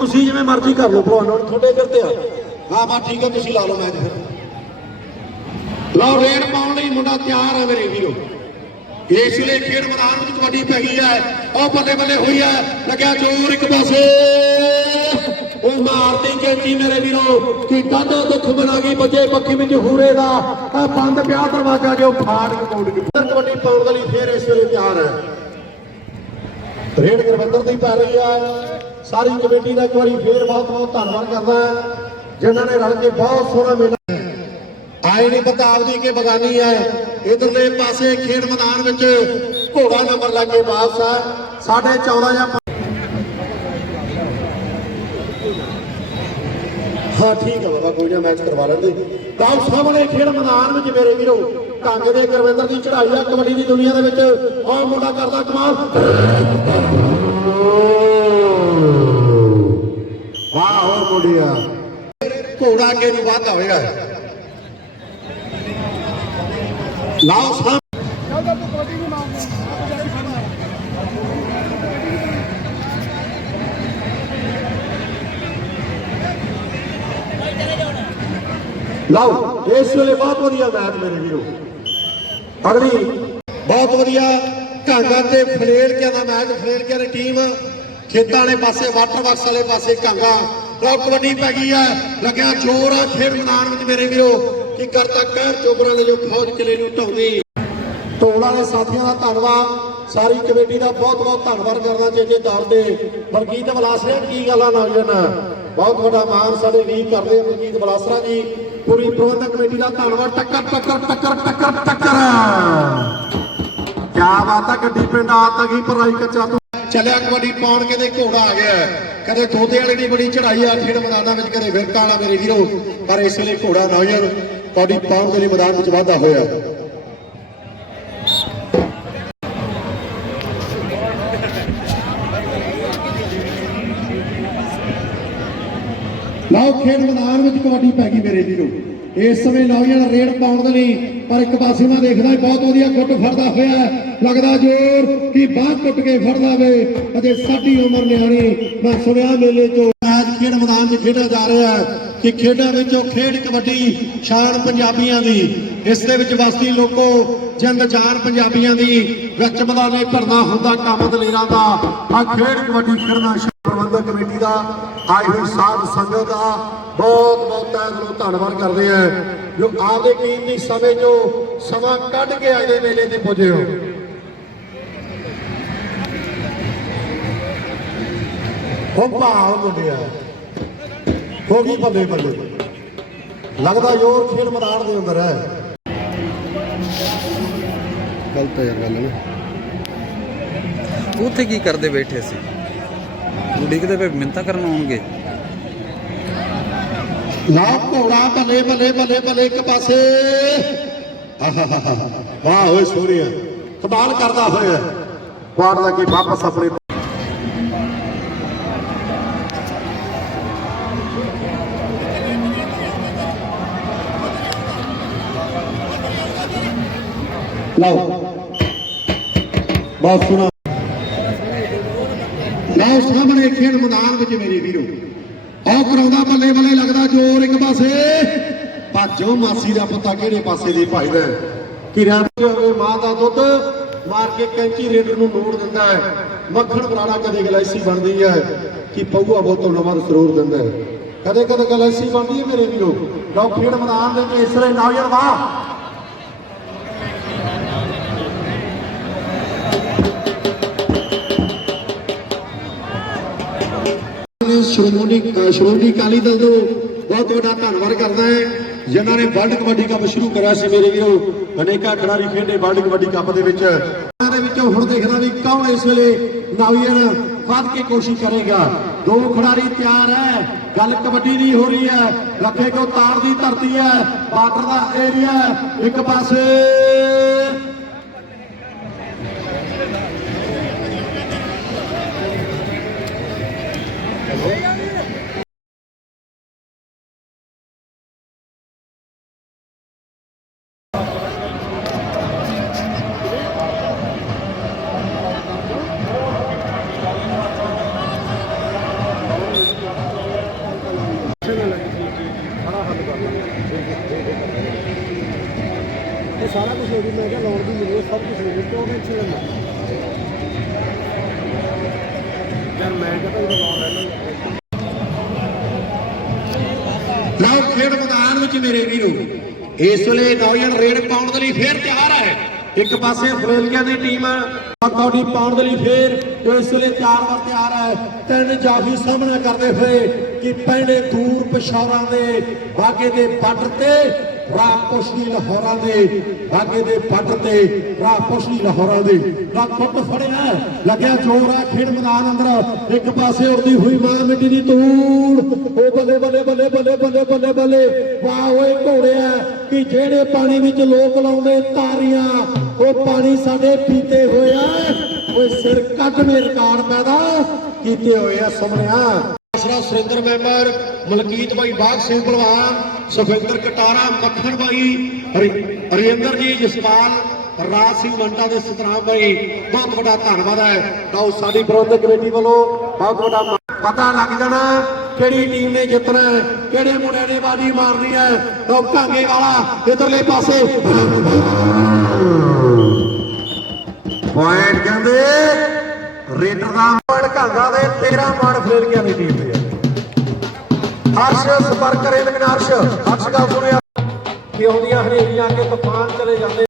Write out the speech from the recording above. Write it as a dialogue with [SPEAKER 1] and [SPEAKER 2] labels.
[SPEAKER 1] ਤੁਸੀਂ ਜਿਵੇਂ ਮਰਜ਼ੀ ਕਰ ਲਓ ਭਲਵਾਨ ਹੁਣ ਤੁਹਾਡੇ ਇੱਧਰ ਤੇ ਆ। ਹਾਂ ਬਾ ਠੀਕ ਹੈ ਤੁਸੀਂ ਲਾ ਲਓ ਮੈਚ ਫਿਰ। ਲਓ ਰੇਡ ਪਾਉਣ ਲਈ ਮੁੰਡਾ ਤਿਆਰ ਹੈ ਮੇਰੇ ਵੀਰੋ। ਇਸ ਲਈ ਖੇਡ ਮੈਦਾਨ ਵਿੱਚ ਕਬੱਡੀ ਪੈ ਗਈ ਹੈ। ਉਹ ਬੱਲੇ ਬੱਲੇ ਹੋਈ ਹੈ। ਲੱਗਿਆ ਜ਼ੋਰ ਇੱਕ ਪਾਸੇ। ਉਹ ਮਾਰਦੀ ਕੈਂਚੀ ਮੇਰੇ ਵੀਰੋ। ਕਿ ਕੱਦ ਦੁੱਖ ਬਣਾ ਗਈ ਬੱਜੇ ਪੱਖੀ ਵਿੱਚ ਹੂਰੇ ਦਾ। ਆ ਬੰਦ ਪਿਆ ਦਰਵਾਜ਼ਾ ਜੋ ਫਾੜ ਕੇ ਕੋਡ ਕੇ ਕਬੱਡੀ ਪਾਉਣ ਦੇ ਲਈ ਫੇਰ ਇਸ ਵੇਲੇ ਤਿਆਰ ਹੈ। ਰੇਡ ਗੁਰਵਿੰਦਰ ਦੀ ਪੈ ਰਹੀ ਹੈ। ਸਾਰੀ ਕਮੇਟੀ ਦਾ ਇੱਕ ਵਾਰੀ ਫੇਰ ਬਹੁਤ ਬਹੁਤ ਧੰਨਵਾਦ ਕਰਦਾ ਜਿਨ੍ਹਾਂ ਨੇ ਰਲ ਕੇ ਬਹੁਤ ਸੋਹਣਾ ਮੇਲਾ ਆਏ ਨਹੀਂ ਪਤਾ ਆਪਦੀ ਕਿ ਬਗਾਨੀ ਹੈ। ਇਧਰਲੇ ਪਾਸੇ ਖੇਡ ਮੈਦਾਨ ਵਿੱਚ ਘੋੜਾ ਨੰਬਰ ਲੈ ਕੇ ਵਾਪਸ ਹੈ। ਸਾਡੇ 14 ਜਾਂ ਹਾਂ, ਠੀਕ ਹੈ ਬਾਬਾ, ਕੋਈ ਨਾ, ਮੈਚ ਕਰਵਾ ਲੈਂਦੇ। ਤਾਂ ਸਾਹਮਣੇ ਖੇਡ ਮੈਦਾਨ ਵਿੱਚ ਮੇਰੇ ਵੀਰੋ ਕੰਗ ਦੇ ਗੁਰਵਿੰਦਰ ਦੀ ਚੜ੍ਹਾਈ ਆ ਕਬੱਡੀ ਦੀ ਦੁਨੀਆ ਦੇ ਵਿੱਚ। ਆਹ ਮੁੰਡਾ ਕਰਦਾ ਕਮਾਲ। ਵਾਹ ਹੋ ਮੁੰਡਿਆ। ਘੋੜਾ ਅੱਗੇ ਨੂੰ ਵਾਧਾ ਹੋਏਗਾ ਲਾਓ ਸਾਹਿਬ ਲਓ। ਇਸ ਵੇਲੇ ਬਹੁਤ ਵਧੀਆ ਮੈਚ ਮੇਰੇ ਵੀਰੋ। ਅਗਲੀ ਬਹੁਤ ਵਧੀਆ ਕਾਂਗਾ ਤੇ ਫਲੇੜਕਿਆਂ ਦਾ ਮੈਚ ਫਲੇੜਕਿਆਂ ਦੀ ਟੀਮ। ਖੇਤਾਂ ਵਾਲੇ ਪਾਸੇ ਵਾਟਰ ਬਾਕਸ ਵਾਲੇ ਪਾਸੇ ਕਾਂਗਾ ਲਓ, ਕਬੱਡੀ ਪੈ ਗਈ ਹੈ। ਲੱਗਿਆ ਜ਼ੋਰ ਆ ਖੇਡ ਮੈਦਾਨ ਵਿੱਚ ਮੇਰੇ ਵੀਰੋ। ਕੀ ਕਰਤਾ ਕਹਿਰ ਚੋਬਰਾਂ ਦੇ ਲਈ ਫੌਜ ਕਿਲੇ ਨੂੰ ਢਾਉਂਦੀ। ਟੋਲਾ ਦੇ ਸਾਥੀਆਂ ਦਾ ਧੰਨਵਾਦ। ਸਾਰੀ ਕਮੇਟੀ ਦਾ ਬਹੁਤ ਬਹੁਤ ਧੰਨਵਾਦ ਕਰਨਾ ਚਾਹੀਦਾ ਦਲ ਦੇ। ਬਲਕੀਤ ਬਲਾਸਰੇ, ਕੀ ਗੱਲਾਂ ਨੌਜਵਾਨ? ਬਹੁਤ ਵੱਡਾ ਮਾਣ ਸਾਡੇ ਵੀਰ ਕਰਦੇ ਆ ਬਲਾਸਰਾ ਜੀ। ਪੂਰੀ ਪ੍ਰਬੰਧਕ ਕਮੇਟੀ ਦਾ ਧੰਨਵਾਦ। ਟੱਕਰ ਟੱਕਰ ਟੱਕਰ ਟੱਕਰ ਟੱਕਰ। ਕਿਆ ਬਾਤ ਆ, ਗੱਡੀ ਪਿੰਡ ਆ ਤਗੀ ਭਰਾਈ ਕੱਚਾ ਤੂੰ। ਚੱਲਿਆ ਕਬੱਡੀ ਪਾਉਣ ਕੇ ਦੇ ਘੋੜਾ ਆ ਗਿਆ। ਕਦੇ ਥੋਦੇ ਵਾਲੀ ਦੀ ਬੜੀ ਚੜਾਈ ਆ, ਖੇਡ ਮੈਦਾਨਾਂ ਵਿੱਚ ਕਦੇ ਫਿਰਕਾ ਵਾਲਾ ਮੇਰੇ ਵੀਰੋ। ਪਰ ਇਸ ਵੇਲੇ ਘੋੜਾ ਨੌਜਵਾਨ ਕਬੱਡੀ ਪਾਉਣ ਦੇ ਲਈ ਮੈਦਾਨ ਵਿੱਚ ਵਾਧਾ ਹੋਇਆ। ਲਓ ਖੇਡ ਮੈਦਾਨ ਵਿੱਚ ਕਬੱਡੀ ਪੈ ਗਈ ਮੇਰੇ ਵੀਰੋ। ਇਸ ਸਮੇਂ ਨੌਜਵਾਨ ਰੇਡ ਪਾਉਣ ਦੇ ਲਈ ਪਰ ਇੱਕ ਪਾਸੇ ਮੈਂ ਦੇਖਦਾ ਬਹੁਤ ਵਧੀਆ ਗੁੱਟ ਫੜਦਾ ਹੋਇਆ ਲੱਗਦਾ ਜ਼ੋਰ ਕਿ ਬਾਹ ਟੁੱਟ ਕੇ ਫੜਦਾ ਵੇ ਅਜੇ ਸਾਡੀ ਉਮਰ ਨਿਆਣੀ, ਮੈਂ ਸੁਣਿਆ ਮੇਲੇ ਤੋਂ ਮੈਚ ਖੇਡ ਮੈਦਾਨ 'ਚ ਖੇਡਿਆ ਜਾ ਰਿਹਾ ਹੈ। ਕਿ ਖੇਡਾਂ ਵਿੱਚੋਂ ਖੇਡ ਕਬੱਡੀ ਸ਼ਾਨ ਪੰਜਾਬੀਆਂ ਦੀ। ਇਸ ਦੇ ਵਿੱਚ ਵਸਦੀ ਲੋਕੋ ਜਿੰਦ ਜਾਨ ਪੰਜਾਬੀਆਂ ਦੀ। ਵਿੱਚ ਮੈਦਾਨੇ ਭਰਨਾ ਹੁੰਦਾ ਕੰਮ ਦਲੇਰਾਂ ਦਾ। ਆ ਖੇਡ ਕਬੱਡੀ ਖੇਡਣਾ ਪ੍ਰਬੰਧਕ ਕਮੇਟੀ ਦਾ। ਆਈ ਹੋਈ ਸਾਧ ਸੰਗਤ ਦਾ ਬਹੁਤ ਬਹੁਤ ਤਹਿ ਦਿਲੋਂ ਧੰਨਵਾਦ ਕਰਦੇ ਆ ਜੋ ਆਪਦੇ ਕੀਮਤੀ ਸਮੇਂ ਜੋ ਸਮਾਂ ਕੱਢ ਕੇ ਆਏ ਦੇ ਮੇਲੇ ਤੇ ਪੁੱਜੇ ਹੋ। ਹੋ ਭਾਵ ਮੁੰਡਿਆ। ਹੋ ਗਈ ਬੱਲੇ ਬੱਲੇ ਲੱਗਦਾ ਜ਼ੋਰ ਖੇਡ ਮੈਦਾਨ ਦੇ ਅੰਦਰ ਹੈ।
[SPEAKER 2] ਗਲਤ ਹੈ ਗੱਲ ਨਾ। ਉੱਥੇ ਕੀ ਕਰਦੇ ਬੈਠੇ ਸੀ? ਉਡੀਕਦੇ ਪਏ ਮਿੰਤਾ ਕਰਨ ਆਉਣਗੇ।
[SPEAKER 1] ਨਾ ਘੋੜਾ ਬੱਲੇ ਬੱਲੇ ਬੱਲੇ ਬੱਲੇ ਇੱਕ ਪਾਸੇ। ਆਹਾਹਾਹਾ, ਵਾਹ ਓਏ ਸੋਹਣਿਆ। ਕਮਾਲ ਕਰਦਾ ਹੋਇਆ। ਵਾੜ ਦਾ ਕੀ ਵਾਪਸ ਆਪਣੇ ਲਓ। ਬਹੁਤ ਸੁਣਾ ਲਓ ਸਾਹਮਣੇ ਖੇਡ ਮੈਦਾਨ ਵਿੱਚ ਮੇਰੇ ਵੀਰੋ। ਆਹ ਕਰਾਉਂਦਾ ਬੱਲੇ ਬੱਲੇ ਲੱਗਦਾ ਜ਼ੋਰ ਇੱਕ ਪਾਸੇ। ਭਾਜੋ ਮਾਸੀ ਦਾ ਪਤਾ ਕਿਹੜੇ ਪਾਸੇ ਦੀ ਭਾਈਦਾ ਕਿ ਰਾਤ ਹੋਵੇ ਮਾਂ ਦਾ ਦੁੱਧ, ਮਾਰ ਕੇ ਕੈਂਚੀ ਰੇਡਰ ਨੂੰ ਮੋੜ ਦਿੰਦਾ ਹੈ। ਮੱਖਣ ਬਰਾੜਾ ਕਦੇ ਗਲੈਸੀ ਬਣਦੀ ਹੈ ਕਿ ਪਊਆ ਬੋਤਲ ਨਵਾਂ ਸਰੂਰ ਦਿੰਦਾ ਹੈ। ਕਦੇ ਕਦੇ ਗਲੈਸੀ ਬਣਦੀ ਹੈ ਮੇਰੇ ਵੀਰੋ। ਲਓ, ਖੇਡ ਮੈਦਾਨ ਦੇ ਵਿੱਚ ਇਸ ਨੌਜਵਾਨ ਵਾਹ। ਸ਼੍ਰੋਮਣੀ ਸ਼੍ਰੋਮਣੀ ਅਕਾਲੀ ਦਲ ਤੋਂ ਬਹੁਤ ਵੱਡਾ ਧੰਨਵਾਦ ਕਰਦਾ ਹੈ ਜਿਨ੍ਹਾਂ ਨੇ ਵਰਲਡ ਕਬੱਡੀ ਕੱਪ ਸ਼ੁਰੂ ਕਰਿਆ ਸੀ ਮੇਰੇ ਵੀਰੋ। ਅਨੇਕਾਂ ਖਿਡਾਰੀ ਖੇਡੇ ਵਰਲਡ ਕਬੱਡੀ ਕੱਪ ਦੇ ਵਿੱਚ। ਉਹਨਾਂ ਦੇ ਵਿੱਚੋਂ ਹੁਣ ਦੇਖਦਾ ਵੀ ਕੌਣ ਇਸ ਵੇਲੇ ਨਵੀਨ ਵੱਧ ਕੇ ਕੋਸ਼ਿਸ਼ ਕਰੇਗਾ। ਦੋ ਖਿਡਾਰੀ ਤਿਆਰ ਹੈ। ਗੱਲ ਕਬੱਡੀ ਦੀ ਹੋ ਰਹੀ ਹੈ। ਲੱਖੇ ਕੋ ਤਾਰ ਦੀ ਧਰਤੀ ਹੈ। ਬਾਰਡਰ ਦਾ ਏਰੀਆ ਇੱਕ ਪਾਸੇ
[SPEAKER 3] ਇਹ ਸਾਰਾ ਕੁਝ ਹੋ ਮੈਂ ਕਿਹਾ ਲਾਉਣ ਦੀ ਜ਼ਰੂਰਤ ਸਭ ਕੁਝ ਹੋ ਕਿਉਂ ਟੈਨਸ਼ਨ ਲੈਂਦਾ ਯਾਰ ਮੈਂ ਕਹਿੰਦਾ ਇਹ ਲਾਉਣ ਲੈਣਾ
[SPEAKER 1] ਲਓ ਖੇਡ ਮੈਦਾਨ ਵਿੱਚ ਮੇਰੇ ਵੀਰੋ। ਇਸ ਵੇਲੇ ਨੌਜਵਾਨ ਰੇਡ ਪਾਉਣ ਦੇ ਲਈ ਫੇਰ ਤਿਆਰ ਹੈ। ਇੱਕ ਪਾਸੇ ਫਰੇਲੀਆਂ ਦੀ ਟੀਮ ਕੌਡੀ ਪਾਉਣ ਦੇ ਲਈ ਫੇਰ ਇਸ ਵੇਲੇ ਚਾਰ ਵਾਰ ਤਿਆਰ ਹੈ। ਤਿੰਨ ਜਾਫੀ ਸਾਹਮਣਾ ਕਰਦੇ ਹੋਏ ਕਿ ਪਹਿਲੇ ਦੂਰ ਪਸ਼ੌਰਾਂ ਦੇ ਬਾਗੇ ਦੇ ਬਾਰਡਰ ਤੇ ਰਾਹ ਲਾਹੌਰਾਂ ਦੇ ਬਾਗੇ ਦੇ ਬਾਰਡਰ ਤੇ ਰਾਹ ਲਾਹੌਰਾਂ ਦੇ। ਦਾ ਕੁੱਟ ਫੜਿਆ ਲੱਗਿਆ ਜ਼ੋਰ ਆ ਖੇਡ ਮੈਦਾਨ ਅੰਦਰ। ਇੱਕ ਪਾਸੇ ਉੜਦੀ ਹੋਈ ਮਾਂ ਮਿੱਟੀ ਦੀ ਧੂੜ। ਉਹ ਬੱਲੇ ਬੱਲੇ ਬੱਲੇ ਬੱਲੇ ਬੱਲੇ ਬੱਲੇ ਬੱਲੇ। ਵਾਹ ਓਏ ਘੋੜਿਆ, ਕਿ ਜਿਹੜੇ ਪਾਣੀ ਵਿੱਚ ਲੋਕ ਲਾਉਂਦੇ ਤਾਰੀਆਂ, ਉਹ ਪਾਣੀ ਸਾਡੇ ਪੀਤੇ ਹੋਏ ਆ। ਓਏ ਸਿਰ ਕੱਢ ਮੇ ਰਿਕਾਰਡ ਪੈਦਾ ਕੀਤੇ ਹੋਏ ਆ ਸਾਹਮਣਿਆ। ਆਸਰਾ ਸੁਰਿੰਦਰ ਮੈਂਬਰ, ਮਲਕੀਤ ਬਾਈ ਬਾਗ ਸਿੰਘ ਭਲਵਾਨ ਸੁਖਵਿੰਦਰ ਕਟਾਰਾ, ਮੱਖਣ ਬਾਈ, ਹਰੀ- ਜੀ, ਜਸਪਾਲ, ਰਾਜ ਸਿੰਘ ਮੰਡਾ ਦੇ ਸਤਰਾਮ ਬਾਈ। ਬਹੁਤ ਵੱਡਾ ਧੰਨਵਾਦ ਹੈ। ਤਾਂ ਸਾਡੀ ਪ੍ਰਬੰਧਕ ਕਮੇਟੀ ਵੱਲੋਂ ਬਹੁਤ ਵੱਡਾ ਪਤਾ ਲੱਗ ਜਾਣਾ ਕਿਹੜੀ ਟੀਮ ਨੇ ਜਿੱਤਣਾ ਹੈ, ਕਿਹੜੇ ਮੁੰਡੇ ਨੇ ਬਾਜੀ ਮਾਰਨੀ ਹੈ। ਤਾਂ ਕਾਂਗੇ ਵਾਲਾ ਇਧਰਲੇ ਪਾਸੇ। ਪੁਆਇੰਟ ਕਹਿੰਦੇ, ਰੇਡਰ ਦਾ ਪੁਆਇੰਟ ਕਾਂਗਾ ਦੇ 13 ਪੁਆਇੰਟ ਫਰੇਲੀਆਂ ਦੀ ਟੀਮ ਦੇ। ਹਰਸ਼, ਸੰਪਰਕ ਕਰੇ ਲੇਕਿਨ ਹਰਸ਼ ਹਰਸ਼ ਗੱਲ ਸੁਣਿਆ। ਕਿ ਆਉਂਦੀਆਂ ਹਨੇਰੀਆਂ ਕਿ ਤੂਫਾਨ ਚਲੇ ਜਾਂਦੇ।